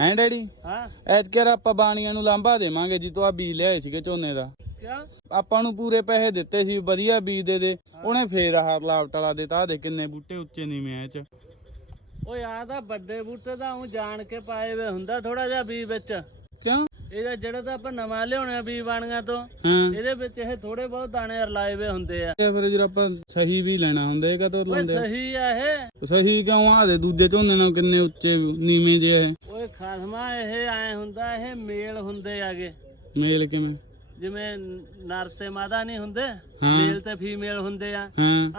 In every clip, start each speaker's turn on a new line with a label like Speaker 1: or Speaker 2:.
Speaker 1: ਹੈਂ ਡੈਡੀ?
Speaker 2: ਹਾਂ।
Speaker 1: ਐਤਕਰ ਆਪਾਂ ਬਾਣੀਆਂ ਨੂੰ ਲਾਂਭਾ ਦੇਵਾਂਗੇ ਜੀ ਤੋਂ ਆ ਬੀਜ ਲਿਆਏ ਸੀਗੇ ਝੋਨੇ ਦਾ।
Speaker 2: ਕਿਆ?
Speaker 1: ਆਪਾਂ ਨੂੰ ਪੂਰੇ ਪੈਸੇ ਦਿੱਤੇ ਸੀ ਵਧੀਆ ਬੀਜ ਦੇ ਦੇ। ਉਹਨੇ ਫੇਰ ਆਹ ਲਾਵਟ ਵਾਲਾ ਦਿੱਤਾ ਆਹ ਦੇ ਕਿੰਨੇ ਬੂਟੇ ਉੱਚੇ ਨੀਵੇਂ ਇਹ ਚ।
Speaker 2: ਓਏ ਆ ਤਾਂ ਵੱਡੇ ਬੂਟੇ ਦਾ ਉਹ ਜਾਣ ਕੇ ਪਾਏ ਵੇ ਹੁੰਦਾ ਥੋੜਾ ਜਿਹਾ ਬੀ ਵਿੱਚ।
Speaker 1: ਕਿਉਂ?
Speaker 2: ਇਹਦਾ ਜਿਹੜਾ ਤਾਂ ਆਪਾਂ ਨਵਾਂ ਲਿਆਉਣਾ ਬੀ ਬਾਣੀਆਂ ਤੋਂ
Speaker 1: ਹਾਂ।
Speaker 2: ਇਹਦੇ ਵਿੱਚ ਇਹ ਥੋੜੇ ਬਹੁਤ ਦਾਣੇ ਰਲਾਏ ਵੇ ਹੁੰਦੇ ਆ।
Speaker 1: ਇਹ ਫਿਰ ਜਦੋਂ ਆਪਾਂ ਸਹੀ ਵੀ ਲੈਣਾ ਹੁੰਦਾ ਇਹ ਕਦੋਂ
Speaker 2: ਓਏ
Speaker 1: ਲਾਉਂਦੇ?
Speaker 2: ਸਹੀ ਆ ਇਹ।
Speaker 1: ਸਹੀ ਕਿਉਂ ਆ? ਦੇ ਦੂਜੇ ਝੋਨੇ ਨਾਲ ਕਿੰਨੇ ਉੱਚੇ ਨੀਵੇਂ ਜੇ
Speaker 2: ਓਏ ਖਾਸਮਾ ਇਹ ਐ ਹੁੰਦਾ ਇਹ ਮੇਲ ਹੁੰਦੇ ਆਗੇ
Speaker 1: ਮੇਲ ਕਿਵੇਂ?
Speaker 2: ਜਿਵੇਂ ਨਰ ਤੇ ਮਾਦਾ ਨਹੀਂ ਹੁੰਦੇ। ਮੇਲ ਤੇ ਫੀਮੇਲ ਹੁੰਦੇ ਆ।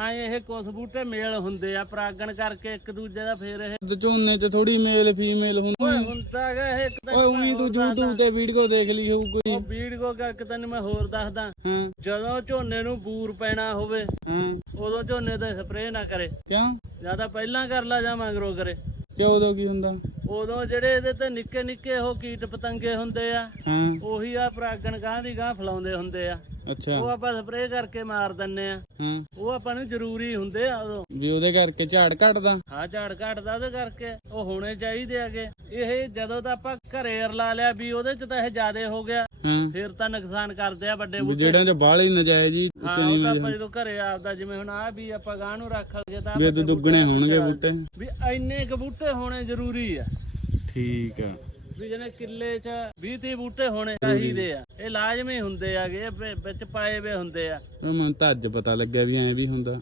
Speaker 2: ਐ ਇਹ ਕੁਛ ਬੂਟੇ ਮੇਲ ਹੁੰਦੇ ਆ ਪਰਾਗਣ ਕਰਕੇ ਇੱਕ ਦੂਜੇ ਦਾ ਫੇਰ ਇਹ
Speaker 1: ਤੇ ਝੋਨੇ ਚ ਥੋੜੀ ਮੇਲ ਫੀਮੇਲ ਹੁੰਦੀ।
Speaker 2: ਓਏ ਹੁੰਦਾ ਇਹ ਇੱਕ
Speaker 1: ਓਏ
Speaker 2: ਦਿਨ
Speaker 1: ਉਹੀ ਤੂੰ YouTube ਤੇ ਵੀਡੀਓ ਦੇਖ ਲਈ ਹੋਊ ਕੋਈ।
Speaker 2: ਉਹ ਵੀਡੀਓ ਕਾ ਇੱਕ ਦਿਨ ਮੈਂ ਹੋਰ ਦੱਸਦਾ। ਜਦੋਂ ਝੋਨੇ ਨੂੰ ਬੂਰ ਪੈਣਾ ਹੋਵੇ ਉਦੋਂ ਝੋਨੇ ਤੇ ਸਪਰੇਅ ਨਾ ਕਰੇ।
Speaker 1: ਕਿਉਂ?
Speaker 2: ਜ਼ਿਆਦਾ ਪਹਿਲਾਂ ਕਰ ਲਾ ਜਾਂ ਮਗਰੋਂ ਕਰੇ।
Speaker 1: ਕਿਉਂ ਉਦੋਂ ਕੀ ਹੁੰਦਾ?
Speaker 2: ਉਦੋਂ ਜਿਹੜੇ ਇਹਦੇ ਤੇ ਨਿੱਕੇ ਨਿੱਕੇ ਉਹ ਕੀਟ ਪਤੰਗੇ ਹੁੰਦੇ ਆ
Speaker 1: ਹਾਂ।
Speaker 2: ਉਹੀ ਆ ਪਰਾਗਣ ਗਾਂ ਦੀ ਗਾਂ ਫਲਾਉਂਦੇ ਹੁੰਦੇ ਆ।
Speaker 1: ਅੱਛਾ।
Speaker 2: ਉਹ ਆਪਾਂ ਸਪਰੇਅ ਕਰਕੇ ਮਾਰ ਦਿੰਨੇ ਆ।
Speaker 1: ਹਾਂ।
Speaker 2: ਉਹ ਆਪਾਂ ਨੂੰ ਜ਼ਰੂਰੀ ਹੁੰਦੇ ਆ ਉਦੋਂ।
Speaker 1: ਵੀ ਉਹਦੇ ਕਰਕੇ ਝਾੜ ਘਟਦਾ।
Speaker 2: ਹਾਂ ਝਾੜ ਘਟਦਾ ਉਹਦੇ ਕਰਕੇ। ਉਹ ਹੋਣੇ ਚਾਹੀਦੇ ਆਗੇ ਇਹ ਜਦੋਂ ਤਾਂ ਆਪਾਂ ਘਰੇ ਰਲਾ ਲਿਆ ਵੀ ਉਹਦੇ ਚ ਤਾਂ ਇਹ ਜ਼ਿਆਦੇ ਹੋ ਗਿਆ।
Speaker 1: ਹਾਂ।
Speaker 2: ਫਿਰ ਤਾਂ ਨੁਕਸਾਨ ਕਰਦੇ ਆ ਵੱਡੇ ਬੂਟੇ।
Speaker 1: ਜਿਹੜਾਂ ਚ ਬਾਹਲੀ ਨਜਾਇਜ਼ ਹੀ
Speaker 2: ਉਹ ਤਾਂ ਆਪਾਂ ਜਦੋਂ ਘਰੇ ਆਪਦਾ ਜਿਵੇਂ ਹੁਣ ਆ ਵੀ ਆਪਾਂ ਗਾਂ ਨੂੰ ਰੱਖ ਲਗੇ ਤਾਂ
Speaker 1: ਵੀ ਦੁੱਗਣੇ
Speaker 2: ਬੂਟੇ
Speaker 1: ਹੋਣਗੇ ਬੂਟੇ।
Speaker 2: ਵੀ ਇੰਨੇ ਕ ਬੂਟੇ ਹੋਣੇ ਜ਼ਰੂਰੀ ਆ।
Speaker 1: ਠੀਕ ਆ।
Speaker 2: ਵੀ ਜਿਹਨੇ ਕਿੱਲੇ 'ਚ 20 30 ਬੂਟੇ ਹੋਣੇ ਚਾਹੀਦੇ ਆ। ਇਹ ਲਾਜ਼ਮੀ ਹੁੰਦੇ ਆਗੇ ਵਿੱਚ ਪਾਏ ਵੇ ਹੁੰਦੇ ਆ।
Speaker 1: ਮੈਨੂੰ ਤਾਂ ਅੱਜ ਪਤਾ ਲੱਗਿਆ ਵੀ ਐਂ ਵੀ ਹੁੰਦਾ।